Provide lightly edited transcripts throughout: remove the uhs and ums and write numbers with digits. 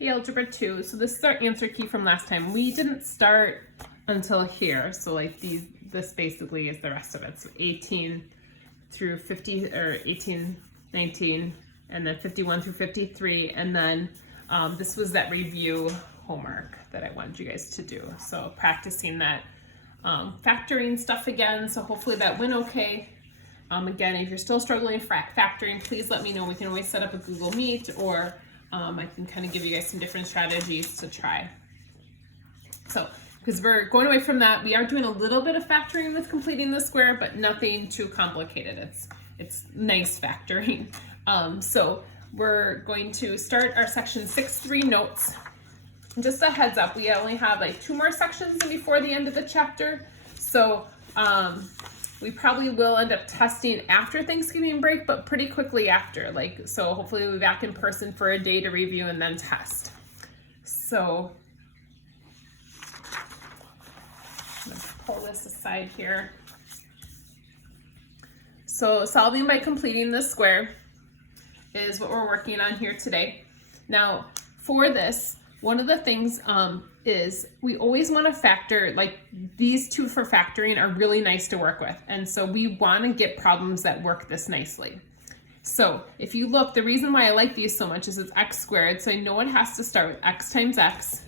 Hey, Algebra 2. So this is our answer key from last time. We didn't start until here. So like this basically is the rest of it. So 18 through 50, or 18, 19, and then 51 through 53. And then this was that review homework that I wanted you guys to do. So practicing that factoring stuff again. So hopefully that went okay. Again, if you're still struggling factoring, please let me know. We can always set up a Google Meet, or I can kind of give you guys some different strategies to try. So, because we're going away from that, we are doing a little bit of factoring with completing the square, but nothing too complicated. It's nice factoring. So we're going to start our section 6.3 notes. Just a heads up, we only have like 2 more sections before the end of the chapter. So we probably will end up testing after Thanksgiving break, but pretty quickly after. So hopefully we'll be back in person for a day to review and then test. So I'm gonna pull this aside here. So solving by completing the square is what we're working on here today. Now for this, one of the things is we always want to factor, like these two for factoring are really nice to work with. And so we want to get problems that work this nicely. So if you look, the reason why I like these so much is it's x squared. So I know it has to start with x times x.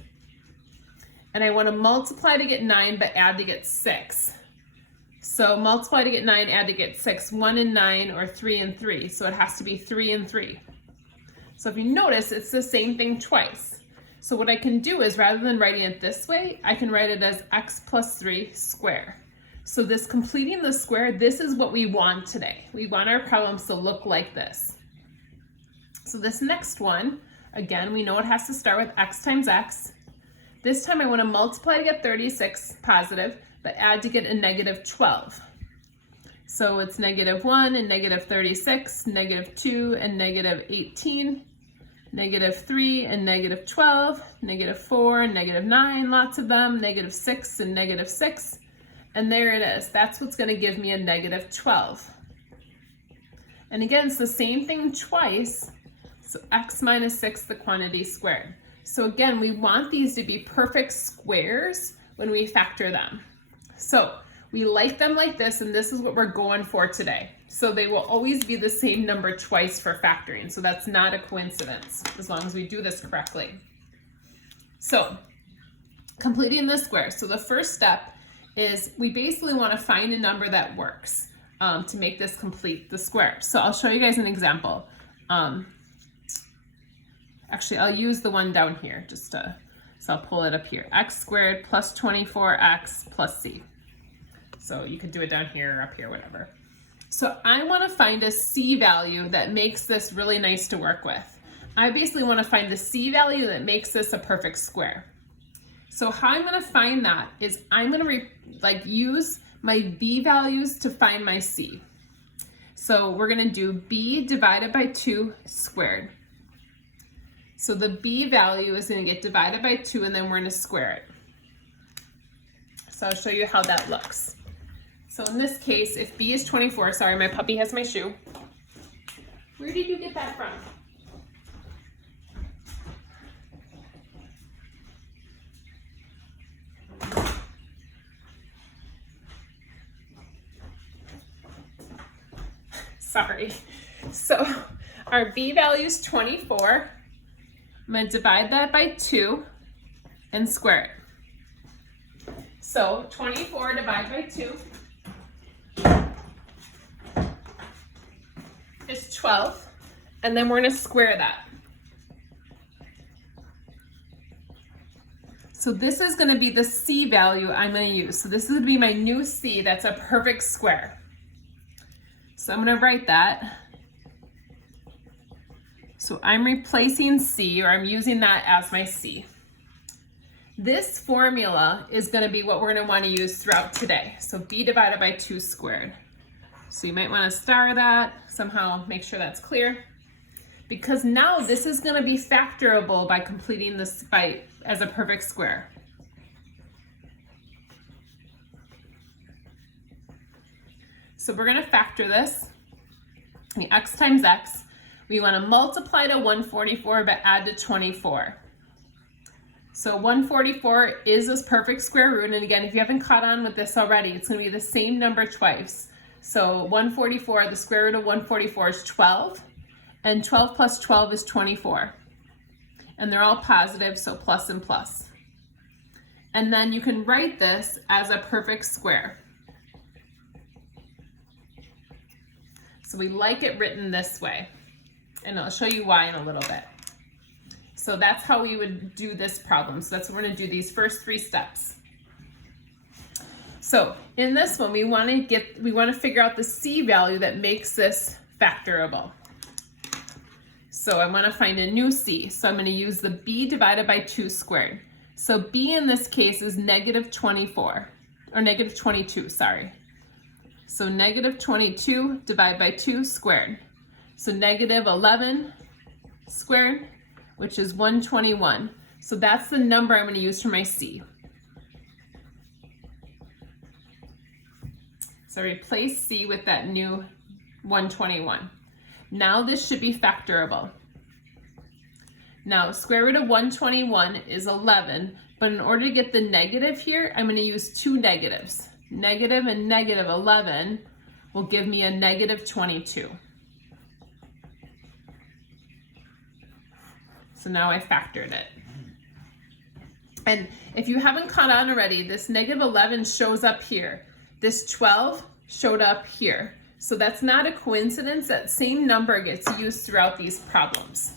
And I want to multiply to get 9, but add to get 6. So multiply to get 9, add to get 6, 1 and 9, or 3 and 3. So it has to be 3 and 3. So if you notice, it's the same thing twice. So what I can do is, rather than writing it this way, I can write it as x plus 3 square. So this completing the square, this is what we want today. We want our problems to look like this. So this next one, again, we know it has to start with x times x. This time I want to multiply to get 36 positive, but add to get a negative 12. So it's negative 1 and negative 36, negative 2 and negative 18, negative 3 and negative 12, negative 4 and negative 9, lots of them, negative 6 and negative 6, and there it is. That's what's going to give me a negative 12. And again, it's the same thing twice, so x minus 6, the quantity squared. So again, we want these to be perfect squares when we factor them. So we like them like this, and this is what we're going for today. So they will always be the same number twice for factoring. So that's not a coincidence, as long as we do this correctly. So completing the square. So the first step is we basically want to find a number that works to make this complete the square. So I'll show you guys an example. Actually, I'll use the one down here so I'll pull it up here. X squared plus 24x plus c. So you could do it down here or up here, whatever. So I want to find a c value that makes this really nice to work with. I basically want to find the c value that makes this a perfect square. So how I'm going to find that is I'm going to use my b values to find my c. So we're going to do b divided by 2 squared. So the b value is going to get divided by 2, and then we're going to square it. So I'll show you how that looks. So in this case, if b is 24, sorry, my puppy has my shoe. Where did you get that from? Sorry. So our b value is 24. I'm going to divide that by 2 and square it. So 24 divided by 2 is 12, and then we're going to square that. So this is going to be the c value I'm going to use. So this is going to be my new c that's a perfect square. So I'm going to write that. So I'm replacing c, or I'm using that as my c. This formula is going to be what we're going to want to use throughout today. So b divided by 2 squared. So you might want to star that, somehow make sure that's clear. Because now this is going to be factorable by completing this as a perfect square. So we're going to factor this. The x times x. We want to multiply to 144, but add to 24. So 144 is this perfect square root. And again, if you haven't caught on with this already, it's going to be the same number twice. So 144, the square root of 144 is 12. And 12 plus 12 is 24. And they're all positive, so plus and plus. And then you can write this as a perfect square. So we like it written this way. And I'll show you why in a little bit. So that's how we would do this problem. So that's what we're going to do, these first 3 steps. So in this one, we want to figure out the C value that makes this factorable. So I want to find a new C. So I'm going to use the B divided by 2 squared. So B in this case is negative 24, or negative 22, sorry. So negative 22 divided by 2 squared. So negative 11 squared, which is 121. So that's the number I'm going to use for my C. So replace C with that new 121. Now this should be factorable. Now square root of 121 is 11, but in order to get the negative here, I'm going to use 2 negatives. Negative and negative 11 will give me a negative 22. So now I factored it. And if you haven't caught on already, this negative 11 shows up here. This 12 showed up here. So that's not a coincidence. That same number gets used throughout these problems.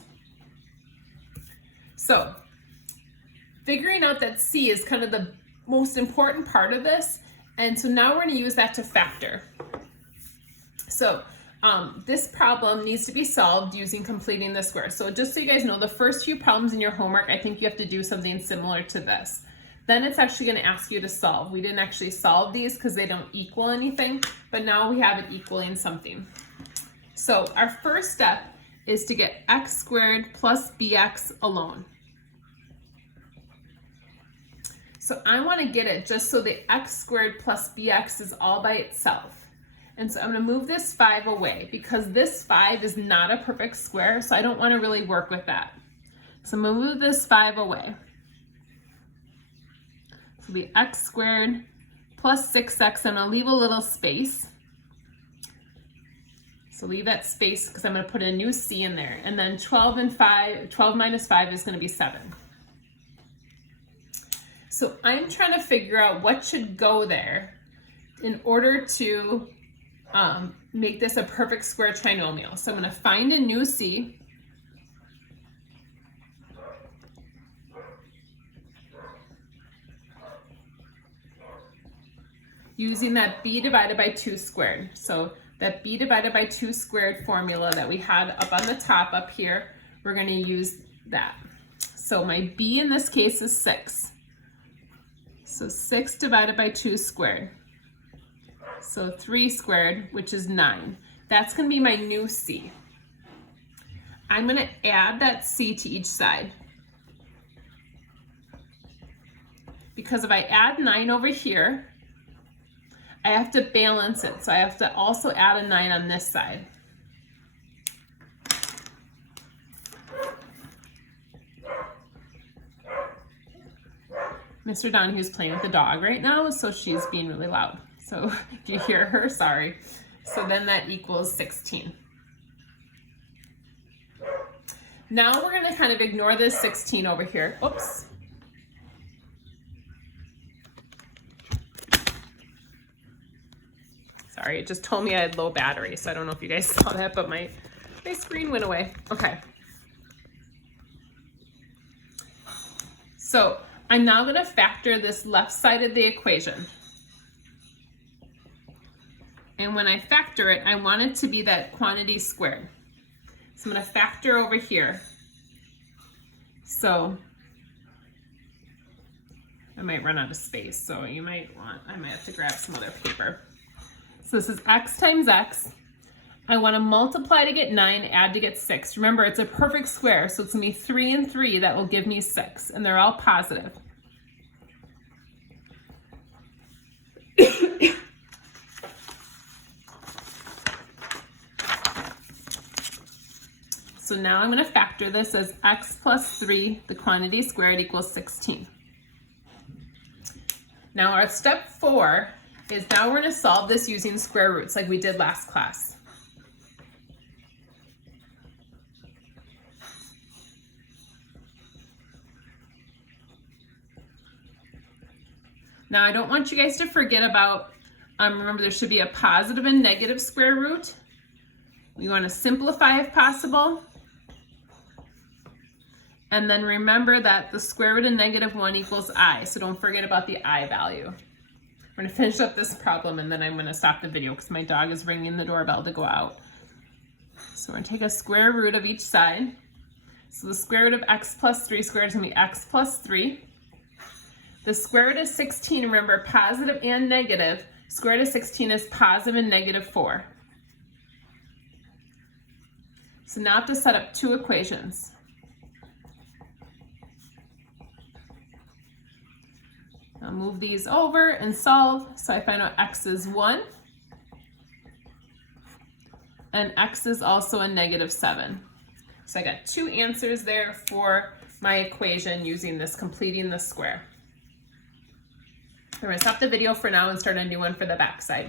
So figuring out that C is kind of the most important part of this. And so now we're going to use that to factor. So this problem needs to be solved using completing the square. So just so you guys know, the first few problems in your homework, I think you have to do something similar to this. Then it's actually going to ask you to solve. We didn't actually solve these because they don't equal anything, but now we have it equaling something. So our first step is to get x squared plus bx alone. So I want to get it just so the x squared plus bx is all by itself. And so I'm going to move this 5 away because this 5 is not a perfect square, so I don't want to really work with that. So I'm going to move this 5 away. So it'll be x squared plus 6x, and I'll leave a little space. So leave that space because I'm going to put a new c in there. And then 12 minus 5 is going to be 7. So I'm trying to figure out what should go there in order to make this a perfect square trinomial. So I'm going to find a new c. Using that b divided by 2 squared. So that b divided by 2 squared formula that we had up on the top up here, we're going to use that. So my b in this case is 6. So 6 divided by 2 squared. So 3 squared, which is 9. That's going to be my new c. I'm going to add that c to each side. Because if I add 9 over here, I have to balance it. So I have to also add a 9 on this side. Mr. Donahue's playing with the dog right now, so she's being really loud. So if you hear her, sorry. So then that equals 16. Now we're going to kind of ignore this 16 over here. Oops. Sorry, it just told me I had low battery, so I don't know if you guys saw that, but my screen went away. Okay. So I'm now going to factor this left side of the equation. And when I factor it, I want it to be that quantity squared. So I'm going to factor over here. So I might run out of space, so I might have to grab some other paper. So this is x times x. I want to multiply to get 9, add to get 6. Remember, it's a perfect square, so it's going to be 3 and 3 that will give me 6, and they're all positive. So now I'm going to factor this as x plus 3, the quantity squared, equals 16. Now our step 4 is now we're going to solve this using square roots like we did last class. Now I don't want you guys to forget about, remember there should be a positive and negative square root. We want to simplify if possible. And then remember that the square root of -1 equals I, so don't forget about the I value. We're going to finish up this problem and then I'm going to stop the video because my dog is ringing the doorbell to go out. So we're going to take a square root of each side. So the square root of x plus 3 squared is going to be x plus 3. The square root of 16, remember, positive and negative. Square root of 16 is positive and -4. So now I have to set up two equations. I'll move these over and solve. So I find out x is 1 and x is also a -7. So I got two answers there for my equation using this completing the square. I'm going to stop the video for now and start a new one for the back side.